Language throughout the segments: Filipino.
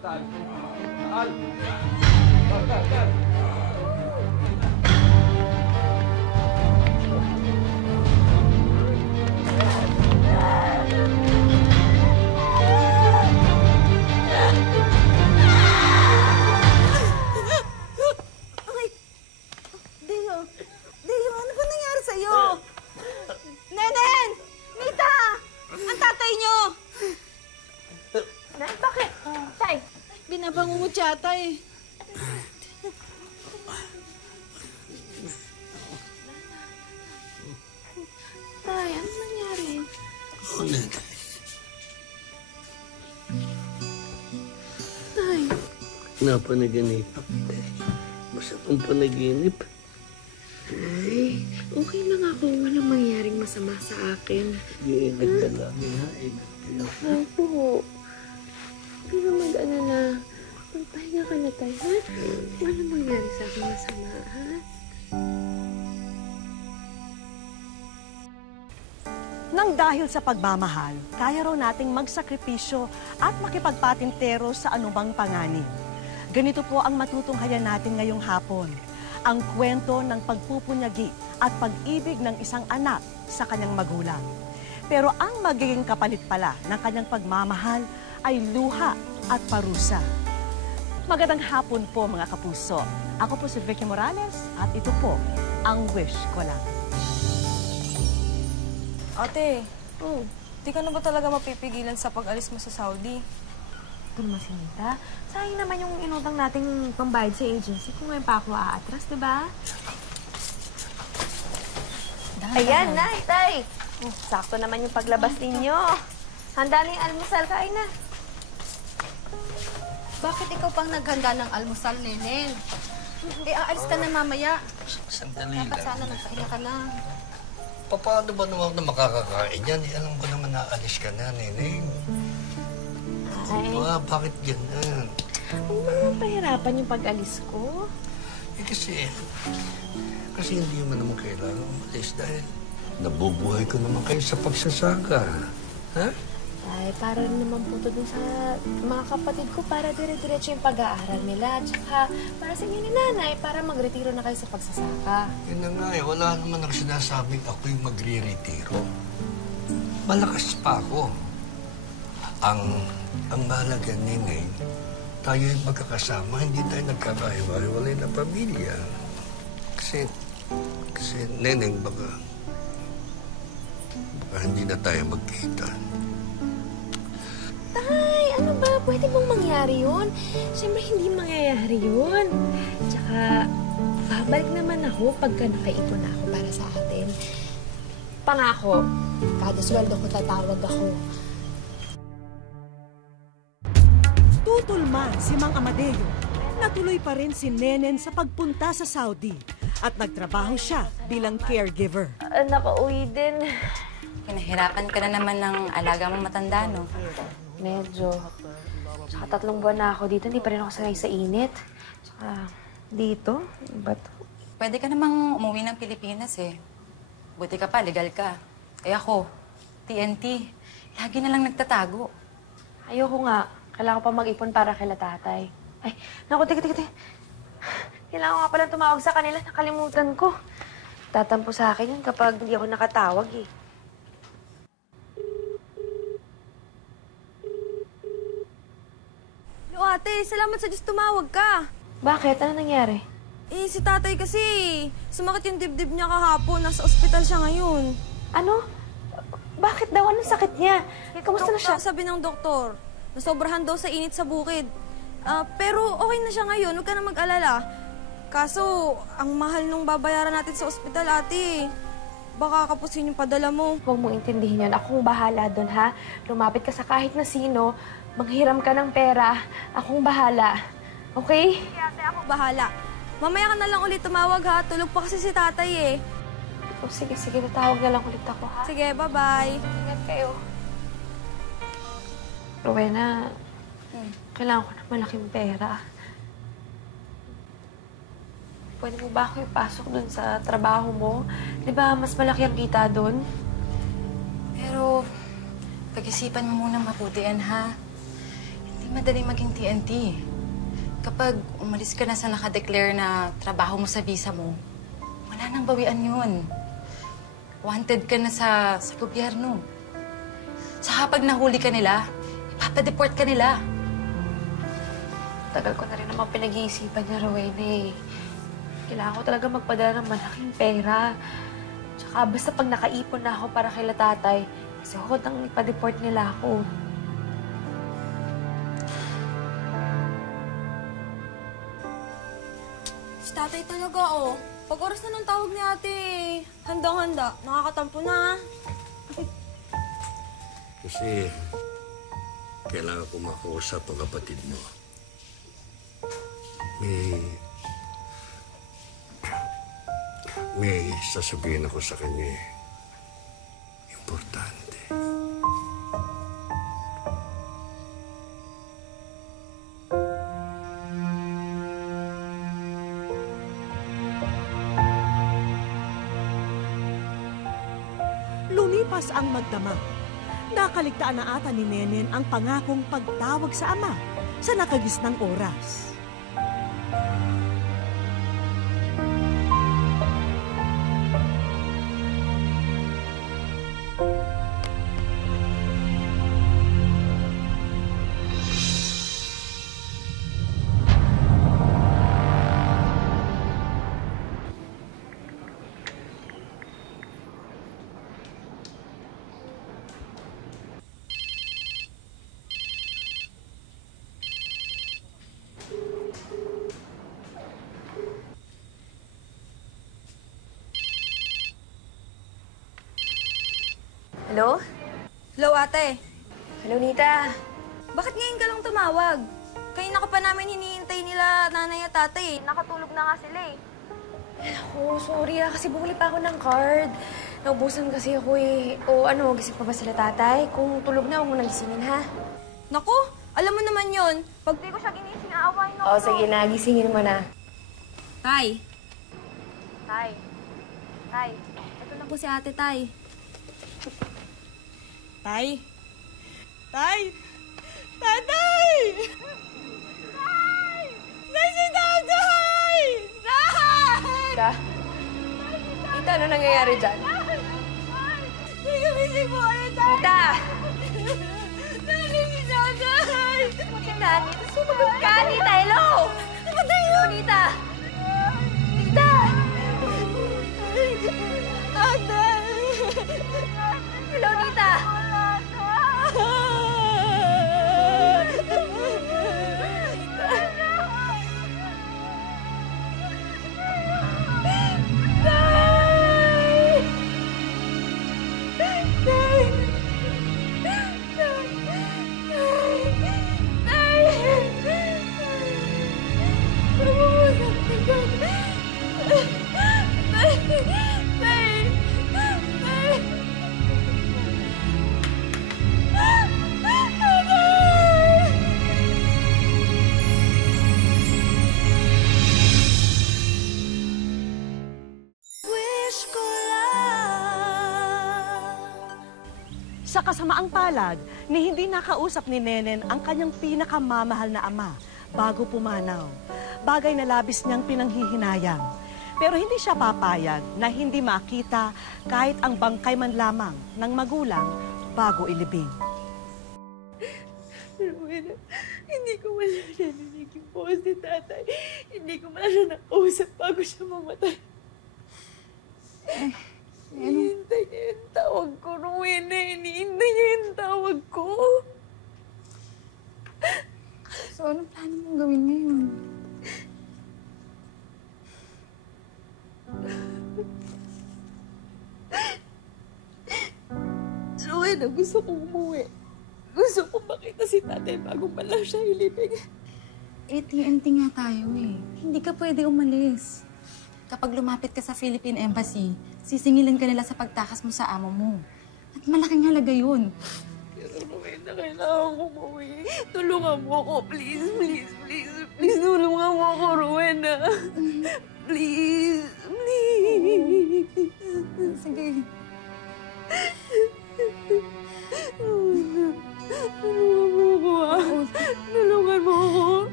Tal. Tal. Tal. Deo, ano ba nangyari sa'yo? Nenen! Mita! Ang tatay niyo! Nay, bakit? Tay! Binabangungot yata eh. Tay, ano nangyari? Tay. Napanaginip ako. Masakang panaginip. Ay, okay lang ako. Walang mangyaring masama sa akin. Iingat ka lagi, ha? Ingat kayo. Opo. Hindi ka mag-alala. Magpahinga ka na, Tay, ha? Walang mangyari sa akin masama, ha? Nang dahil sa pagmamahal, kaya raw nating magsakripisyo at makipagpatintero sa anumang panganib. Ganito po ang matutunghayan natin ngayong hapon. Ang kwento ng pagpupunyagi at pag-ibig ng isang anak sa kanyang magulang. Pero ang magiging kapalit pala ng kanyang pagmamahal ay luha at parusa. Magandang hapon po mga kapuso. Ako po si Vicky Morales at ito po ang Wish Ko Lang. Ate, di ka na ba talaga mapipigilan sa pag-alis mo sa Saudi? Ito naman si Nita. Sayang naman yung inutang nating pambayad sa agency kung ngayon pa ako aatras, di ba? Ayan, Nay, Tay. Sakto naman yung paglabas ninyo. Handa na yung almusal. Kain na. Bakit ikaw pang naghanda ng almusal, Nenen? Aalis ka na mamaya. Sandali Dapat lang. sana nagpahinga ka na. Paano ba naman na makakakain yan? Alam ko naman na alis ka na, Neneng. Ay, Bakit ganyan? huwag mo naman pahirapan yung pag-alis ko. Kasi hindi mo naman kailangan umalis dahil nabubuhay ko naman kayo sa pagsasaka. Ha? Ay, para rin naman po ito dun sa mga kapatid ko para dire-diretso yung pag-aaral nila. Tsaka para sa inyo ni Nanay, para magretiro na kayo sa pagsasaka. Yun na nga eh, wala naman ako sinasabing ako'y magre-retiro. Malakas pa ako. Ang mahalaga, Neneng, tayo'y magkakasama, hindi tayo nagkakahiwalay na pamilya. Kasi Neneng, baka hindi na tayo magkita. Tay, ano ba? Pwede bang mangyari yun? Siyempre, hindi mangyayari yun. Tsaka, babalik naman ako pagka nakaipon na ako para sa atin. Pangako, kada sweldo ko tatawag ako. Tutulman si Mang Amadeo. Natuloy pa rin si Nenen sa pagpunta sa Saudi at nagtrabaho siya bilang caregiver. Nakauwi din. Pinahirapan ka na naman ng alaga mong matanda, no? Medyo. Tsaka 3 buwan na ako dito, hindi pa rin ako sanay sa init. Tsaka dito, iba to. Pwede ka namang umuwi ng Pilipinas, eh. Buti ka pa, legal ka. Eh ako, TNT. Lagi na lang nagtatago. Ayoko nga. Kailangan ko pa mag-ipon para kay tatay. Ay, naku, tika. Kailangan ko nga palang tumawag sa kanila. Nakalimutan ko. Tatampo sa akin yun kapag hindi ako nakatawag, eh. Hello, ate. Salamat sa Diyos tumawag ka. Bakit? Ano nangyari? Eh, si tatay kasi, sumakit yung dibdib niya kahapon. Nasa ospital siya ngayon. Ano? Bakit daw? Anong sakit niya? Kamusta na siya? Sabi ng doktor, nasobrahan daw sa init sa bukid. Pero okay na siya ngayon. Huwag ka na mag-alala. Kaso, ang mahal nung babayaran natin sa ospital, ate. Baka kapusin yung padala mo. Huwag mong intindihin yun. Akong bahala doon, ha? Lumapit ka sa kahit na sino. Manghiram ka ng pera. Akong bahala. Okay? Sige, ate, ako bahala. Mamaya ka na lang ulit tumawag, ha? Tulog pa kasi si tatay, eh. O, sige. Tatawag na lang ulit ako, ha? Sige, bye-bye. Ingat kayo. Rowena, kailangan ko ng malaking pera. Pwede mo ba ako ipasok dun sa trabaho mo? Di ba mas malaki ang kita dun? Pero, pag-isipan mo muna mabuti yan, ha? Hindi madaling maging TNT. Kapag umalis ka na sa nakadeclare na trabaho mo sa visa mo, wala nang bawian yun. Wanted ka na sa gobyerno. Saka pag nahuli ka nila, ipapadeport ka nila. Tagal ko na rin naman pinag-iisipan niya, Rowena eh. Kailangan ko talaga magpadala ng malaking pera. Tsaka basta pag nakaipon na ako para kay tatay, kasi hotang ipa-deport nila ako. Si tatay talaga, oh. Pag oras na ng tawag ni ate, handang-handa. Nakakatampo na. Kasi kailangan ko makausap ang kapatid mo. May sasabihin ako sa kanya eh. Importante. Lumipas ang magdamag. Nakaligtaan na ata ni Nenen ang pangakong pagtawag sa ama sa nakagisnang oras. Hello? Hello, ate. Hello, Nita. Bakit ngayon ka lang tumawag? Kanina ka pa namin hinihintay nila nanay at tatay. Nakatulog na nga sila eh. Ako, sorry kasi bumili pa ako ng card. Naubusan kasi ako eh. O ano, gising pa ba sila tatay? Kung tulog na, huwag mo nagisingin ha. Naku, alam mo naman yon. Pag di ko siya ginising, aawain ako. O sige na, gisingin mo na. Tay. Tay. Tay. Ito na po si ate, Tay. Tay. Tay. Tatay! Tay! Tay si tatay! Tay! Nita, ano nangyayari dyan? Tay, gumising po kayo, Tay! Nita! Tay, si tatay! Nita, Nita, sumagot ka! Nita, hello! Namatay Hello, Nita! Nita! Tatay! Hello, Nita! Sa kasamaang palad, ni hindi nakausap ni Nenen ang kanyang pinakamamahal na ama bago pumanaw. Bagay na labis niyang pinanghihinayang. Pero hindi siya papayag na hindi makita kahit ang bangkay man lamang ng magulang bago ilibing. Rowena, hindi ko wala narinig yung post ni tatay. Hindi ko wala siya nakausap bago siya mamatay. Hinihintay niya yung tawag ko, Rowena. Hinihintay niya yung tawag ko. So, anong plano mong gawin ngayon? Rowena, gusto kong umuwi. Gusto kong makita si tatay bago pa lang siya ilibing. Eh, TNT nga tayo eh. Hindi ka pwede umalis. Kapag lumapit ka sa Philippine Embassy, sisingilin ka nila sa pagtakas mo sa amo mo. At malaking halaga yun. Pero Rowena, kailangan ko umuwi. Tulungan mo ako, please, please, please. Please, tulungan mo ako, Rowena. Please, please. Sige. Rowena, tulungan mo ako, ah. Tulungan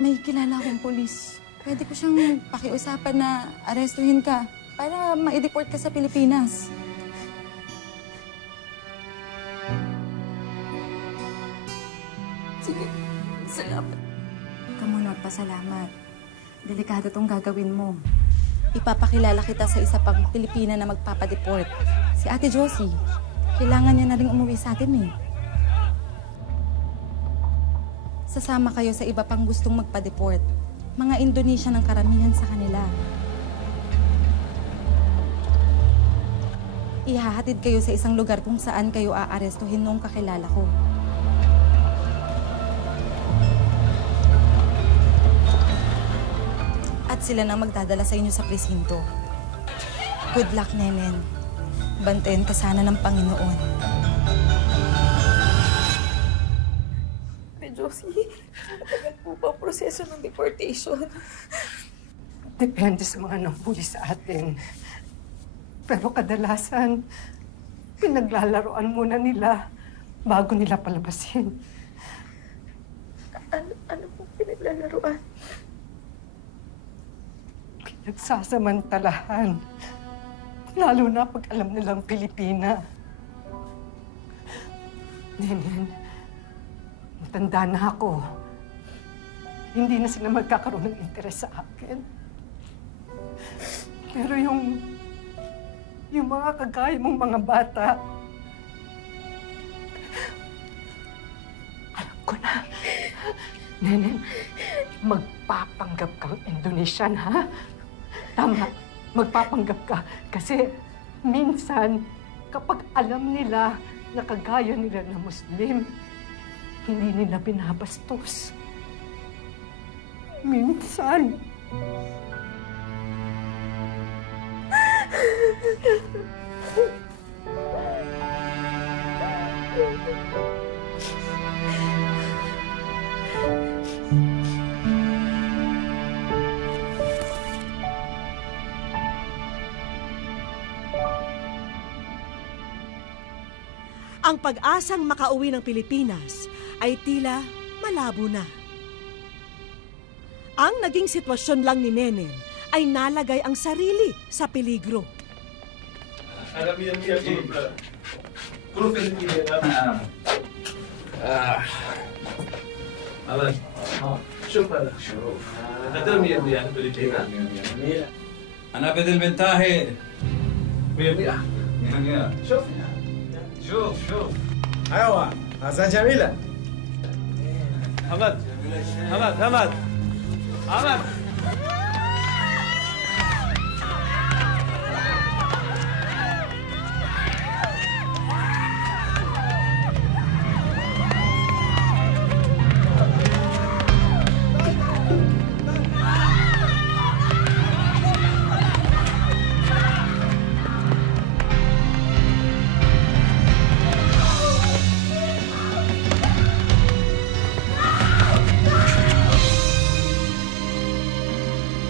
may kilala akong polis. Pwede ko siyang pakiusapan na arestuhin ka para ma-deport ka sa Pilipinas. Sige, salamat. Ikaw muna magpasalamat. Delikado tong gagawin mo. Ipapakilala kita sa isa pang Pilipina na magpapadeport. Si Ate Josie. Kailangan niya na rin umuwi sa atin eh. Sasama kayo sa iba pang gustong magpa-deport. Mga Indonesian ang karamihan sa kanila. Ihahatid kayo sa isang lugar kung saan kayo aarestuhin noong kakilala ko. At sila nang magdadala sa inyo sa presinto. Good luck, Nenen. Bantayan ka sana ng Panginoon. Josie, matagal po ba ang proseso ng deportation? Depende sa mga nanghuli sa atin. Pero kadalasan, pinaglalaroan muna nila bago nila palabasin. Ano pong pinaglalaroan? Pinagsasamantalahan. Lalo na pag alam nilang Pilipina. Nenen, matanda na ako. Hindi na sila magkakaroon ng interes sa akin. Pero yung mga kagaya mong mga bata, alam ko na. Nenen, magpapanggap kang Indonesian, ha? Tama, magpapanggap ka. Kasi minsan, kapag alam nila na kagaya nila na Muslim, hindi nila binabastos. Minsan. Ang pag-asang makauwi ng Pilipinas ay tila malabo na. Ang naging sitwasyon lang ni Nenen ay nalagay ang sarili sa peligro. Alan, شوف هذا شوف قدر 100 فلبينا 100 أنا بدل بنتاهي 100 شوف شوف ايوه هذا جميله حمد حمد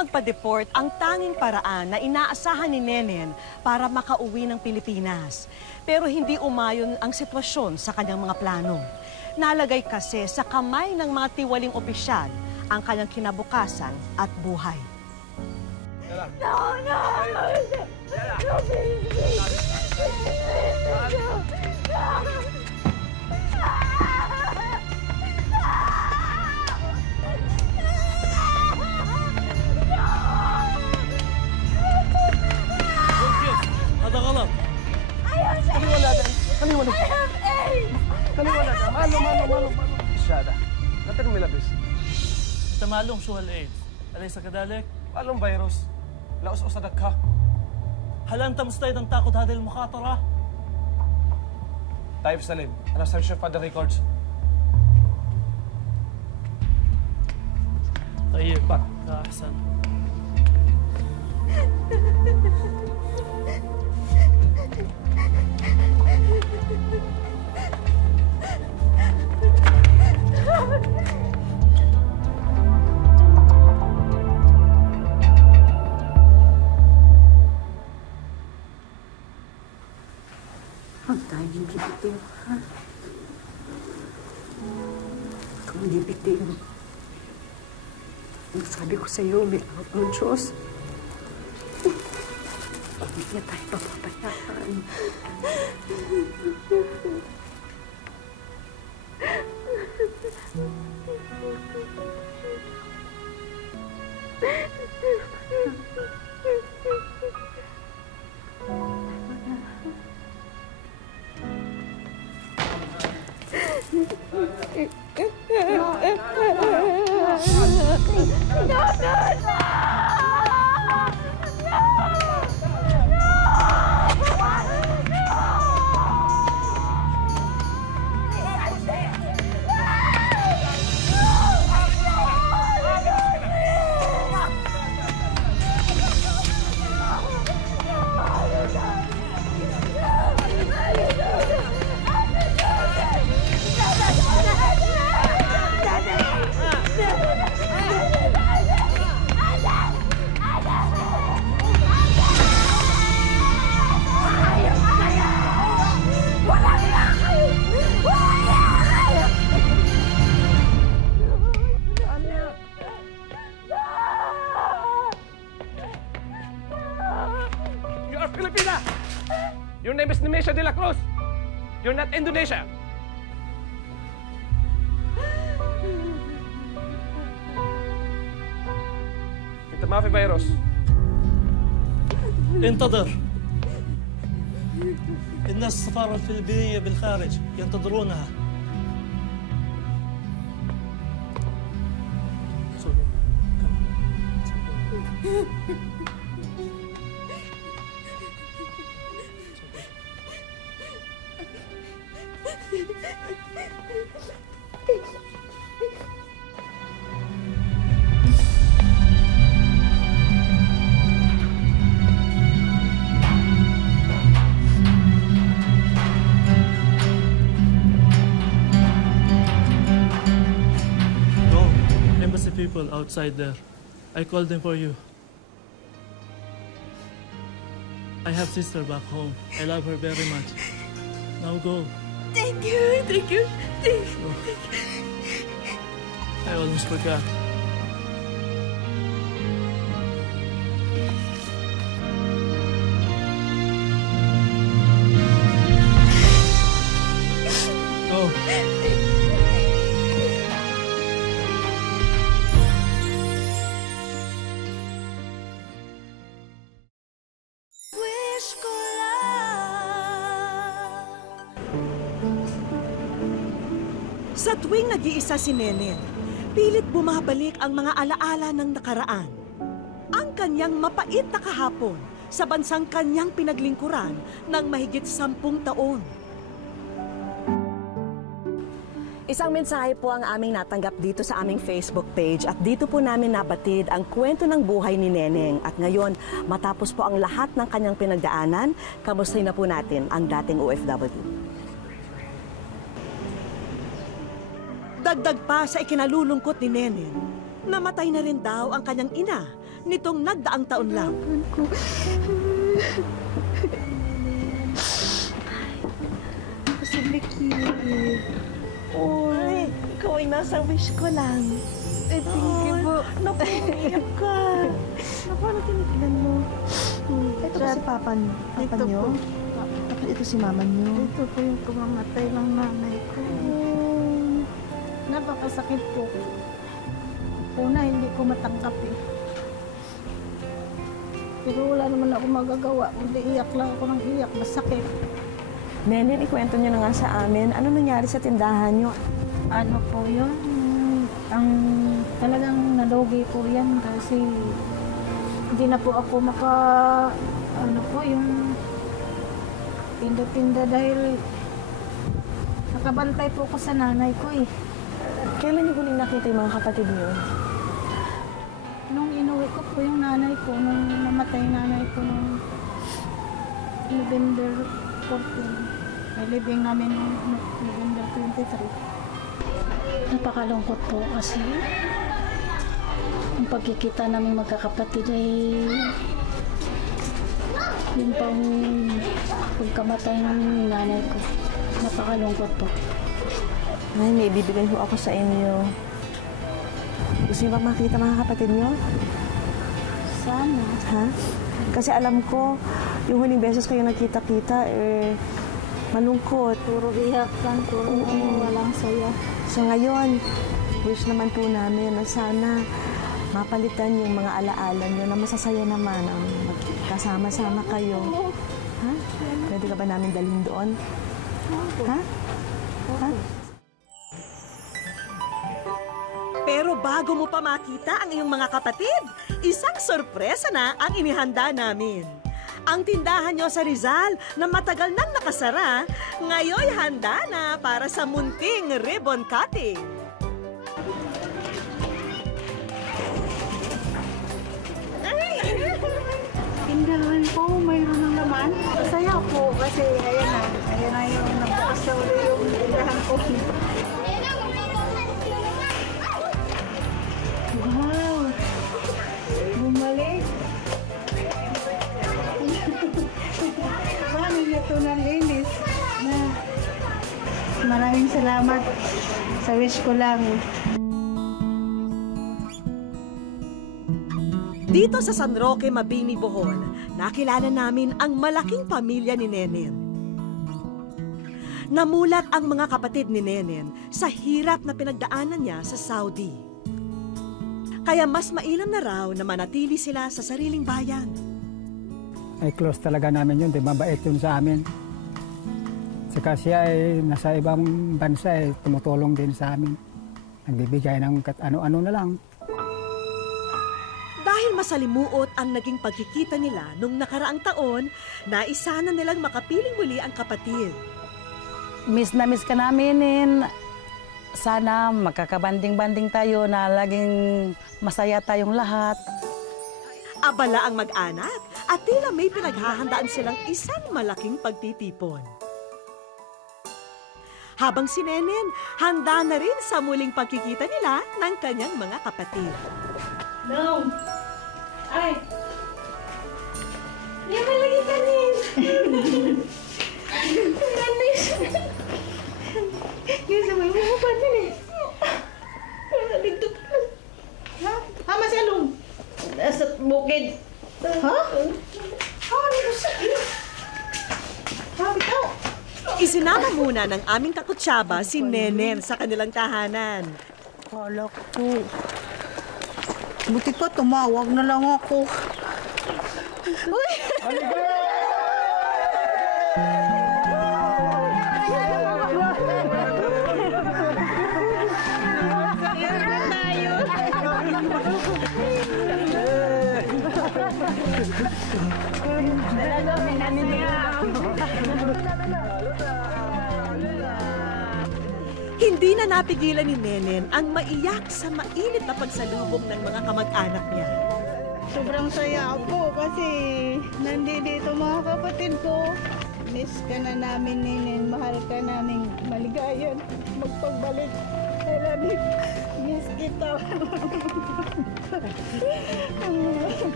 magpa-deport ang tanging paraan na inaasahan ni Nenen para makauwi ng Pilipinas. Pero hindi umayon ang sitwasyon sa kanyang mga plano. Nalagay kasi sa kamay ng mga tiwaling opisyal ang kanyang kinabukasan at buhay. هذا غلط. خليه ولادة، خليه ولادة. خليه ولادة، ماله. الشهادة، لا ترمي لبس. أنت معلوم شو هالإيدز، أليس كذلك؟ معلوم فيروس، لا أصدقها. هل أنت مستعد أن تأخذ هذه المخاطرة؟ طيب سليم، أنا سأشوف هذا الريكوردز. طيب، لا أحسن. Huwag tayo yung bibitiw, ha? Kung hindi bitiw, ang sabi ko sa'yo, may awat ng Diyos. Hindi niya tayo papapayaan. Filipina! Your name is Nemesha de la Cruz. You're not Indonesia. انت ما في فيروس. انتظر. الناس السفارة الفلبينية بالخارج ينتظرونها. People outside there. I called them for you. I have sister back home. I love her very much. Now go. Thank you. I almost forgot. Go. Sa tuwing nag-iisa si Nenen, pilit bumabalik ang mga alaala ng nakaraan. Ang kanyang mapait na kahapon sa bansang kanyang pinaglingkuran ng mahigit 10 taon. Isang mensahe po ang aming natanggap dito sa aming Facebook page at dito po namin nabatid ang kwento ng buhay ni Neneng. At ngayon, matapos po ang lahat ng kanyang pinagdaanan, kamustahin na po natin ang dating OFW. Dagdag pa sa ikinalulungkot ni Neneng, Namatay na rin daw ang kanyang ina nitong nagdaang taon lang. Ako si Vicky. Uy, ikaw ay nasa wish ko lang. Thank you po. Naku, iyak ka. Naku, ano tinitignan mo? Ito ba si Papa niyo? Tapos ito si Mama niyo? Ito po yung kumamatay ng nanay ko. Napakasakit po. Una, hindi ko matanggap eh. Pero wala naman ako magagawa. Hindi iyak lang ako ng iyak. Masakit. Nenen, ikwento niyo na nga sa amin. Ano nangyari sa tindahan niyo? Ano po yun? Ang talagang nalugi po yan kasi hindi na po ako ano po yung tinda-tinda dahil nakabantay po ko sa nanay ko eh. Kailan niyo huling nakita yung mga kapatid niyo? Nung inuwi ko po yung nanay ko, nung namatay yung nanay ko nung November 14. May libing namin nung November 23. Napakalungkot po kasi ang pagkikita namin magkakapatid ay yun pang pagkamatay ng nanay ko. Napakalungkot po. Ay, may ibibigay ho ako sa inyo. Gusto niyo ba makita mga kapatid niyo? Sana. Ha? Kasi alam ko, yung huling beses kayo nagkita-kita, malungkot. Puro iyak lang, puro walang saya. So ngayon, wish naman po namin na sana mapalitan yung mga alaala nyo na masasaya naman ang magkasama-sama kayo. Ha? Pwede ka ba namin dalhin doon? Ha? Ha? Pero bago mo pa makita ang iyong mga kapatid, isang sorpresa na ang inihanda namin. Ang tindahan nyo sa Rizal na matagal nang nakasara, ngayon handa na para sa munting ribbon cutting. Tindahan po, mayroon ng laman. Masaya po kasi ayan na yung nagbukas na uli yung tindahan ko. Wow! Bumalik! Mami, ito na linis. Maraming salamat sa wish ko lang. Dito sa San Roque, Mabini, Bohol, nakilala namin ang malaking pamilya ni Nenen. Namulat ang mga kapatid ni Nenen sa hirap na pinagdaanan niya sa Saudi. Kaya mas mainam na raw na manatili sila sa sariling bayan. Ay close talaga namin yun, di mabait yun sa amin. Saka siya ay nasa ibang bansa ay tumutulong din sa amin. Nagbibigay ng ano-ano na lang. Dahil masalimuot ang naging pagkikita nila nung nakaraang taon, naisa na nilang makapiling muli ang kapatid. Miss na miss ka namin. Sana magkakabanding-banding tayo na laging masaya tayong lahat. Abala ang mag-anak at tila may pinaghahandaan silang isang malaking pagtitipon. Habang si Nenen, handa na rin sa muling pagkikita nila ng kanyang mga kapatid. Nong! Ay! Hindi mo lagi kanin! Kanis! Yung sabay mo pa din eh. Dito ka. Ha? Masyalong? Sa bukid. Ha? Ano mo sa iyo? Ha, bitaw? Isinama muna ng aming kakutsaba si Nenen sa kanilang tahanan. Kala ko. Buti pa, tumawag na lang ako. Uy! Hindi na napigilan ni Nenen ang maiyak sa mainit na pagsalubong ng mga kamag-anak niya. Sobrang saya ako kasi nandito mga kapatid ko. Miss ka na namin, Nenen. Mahal ka namin. Maligayan. Magpagbalik. I love you. Miss kita.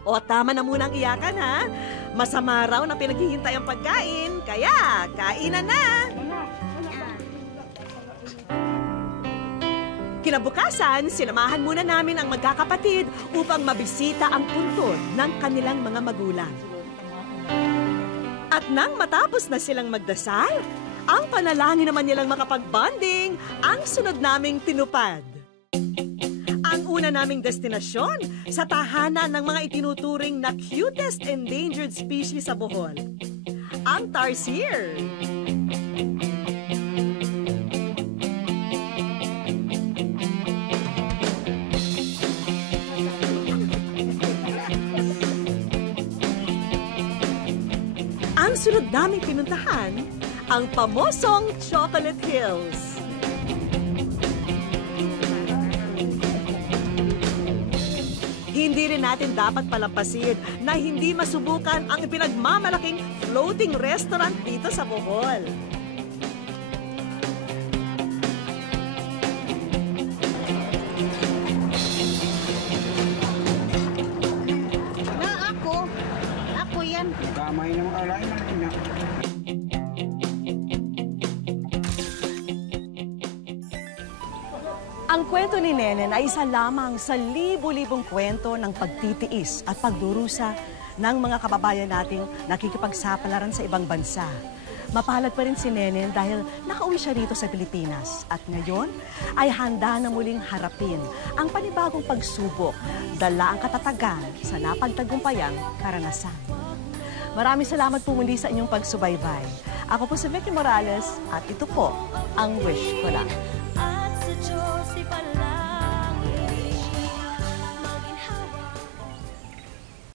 O tama na munang iyakan ha. Masama raw na pinaghihintay ang pagkain, kaya kainan na. Kinabukasan, sinamahan muna namin ang magkakapatid upang mabisita ang puntod ng kanilang mga magulang. At nang matapos na silang magdasal, ang panalangin naman nilang makapag-bonding ang sunod naming tinupad. Ang una naming destinasyon sa tahanan ng mga itinuturing na cutest endangered species sa Bohol, ang tarsier. Ang sunod naming pinuntahan, ang pamosong Chocolate Hills. Hindi rin natin dapat palampasin na hindi masubukan ang pinagmamalaking floating restaurant dito sa Bohol. Ako yan. Kamay ng alay na niya. Ang kwento ni Nenen ay isa lamang sa libu-libong kwento ng pagtitiis at pagdurusa ng mga kababayan nating nakikipagsapalaran sa ibang bansa. Mapalad pa rin si Nenen dahil nakauwi siya rito sa Pilipinas at ngayon ay handa na muling harapin ang panibagong pagsubok, dala ang katatagan sa napagtagumpayang karanasan. Maraming salamat po muli sa inyong pagsubaybay. Ako po si Vicky Morales at ito po ang Wish Ko Lang. At sa Diyos ipalala